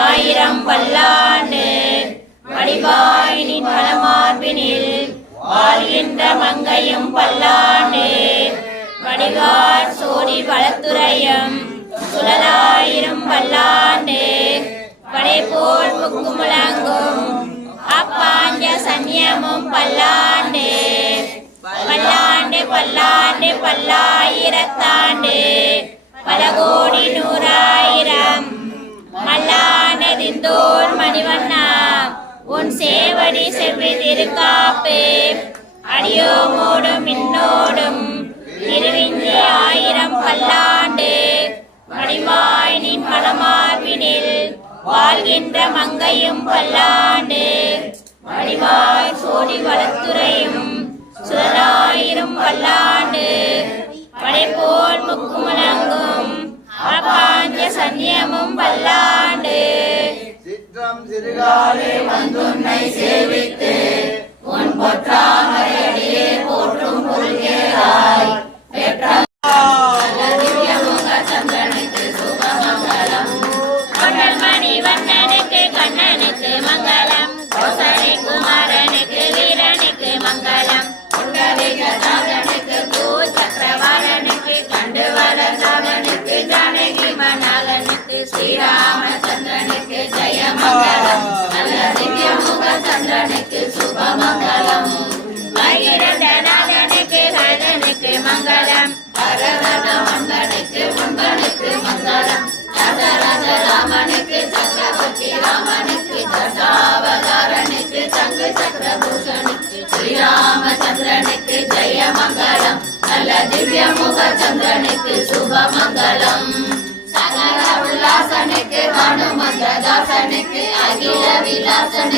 ஆயிரம் பல்லாண்டு வடிவாய் நின் மனமார்பினில் வாழ்கின்ற மங்கையும் பல்லாண்டு வடிவார் சோதி வளத்துறையும் சுழலாயிரம் பல்லாண்டு படைபோல் முக்கு முழங்கும் அப்பாஞ்ச சன்னியமும் பல்லாண்டு பல்லாண்டு பல்லாண்டு பல்லாயிரத்தாண்டு பல கோடி நூறாயிரம் மல்லாண்டதிந்தோர் மணிவண்ணா உன் சேவடி செவ்வி திருக்காப்பு அடியோமோடும் இன்னோடும் திருவிஞ்சி ஆயிரம் பல்லாண்டு வடிவாய் நின் மனமார்பினில் வாழ்கின்ற மங்கையும் பல்லாண்டு வடிவாய் சோதி வளத்துறையும் சுழலாயிரம் பல்லாண்டு படைபோல் முக்கு முழங்கும் அப்பாஞ்ச சன்னியமும் பல்லாண்டு சிற்றம் சிறுகாலே வந்துன்னை சேவித்து உன் பொற்றாமரை அடியே போற்றும் பொருள்கேராய் சந்திரனுக்கு சுபமங்கலம் மணி வண்ணனுக்கு கண்ணனுக்கு மங்களம் கோசனை குமாரனுக்கு வீரனுக்கு மங்களம் குண்டலிகதாகனுக்கு பூச்சக்கரவாளனுக்கு கண்டுவரதாகனுக்கு ஜானகி மணாலனுக்கு ஸ்ரீராமச்சந்திரனுக்கு ஜெயமங்கலம் நல்ல திவ்யமுக சந்திரனுக்கு சுபமங்கலம் மகிரதநாதனுக்கு ராஜனுக்கு மங்களம் பரதன மங்கனுக்கு முன்பனுக்கு மங்களம் ராமனுக்கு சக்கரவர்த்தி ராமனுக்கு தசாவதாரனுக்கு சங்கு சக்கரபூஷனுக்கு ஸ்ரீராமச்சந்திரனுக்கு ஜெயமங்கலம் நல்ல திவ்யமுக சந்திரனுக்கு சுபமங்கலம் சகல உல்லாசனுக்கு மனுமந்ததாசனுக்கு அகில விலாசனுக்கு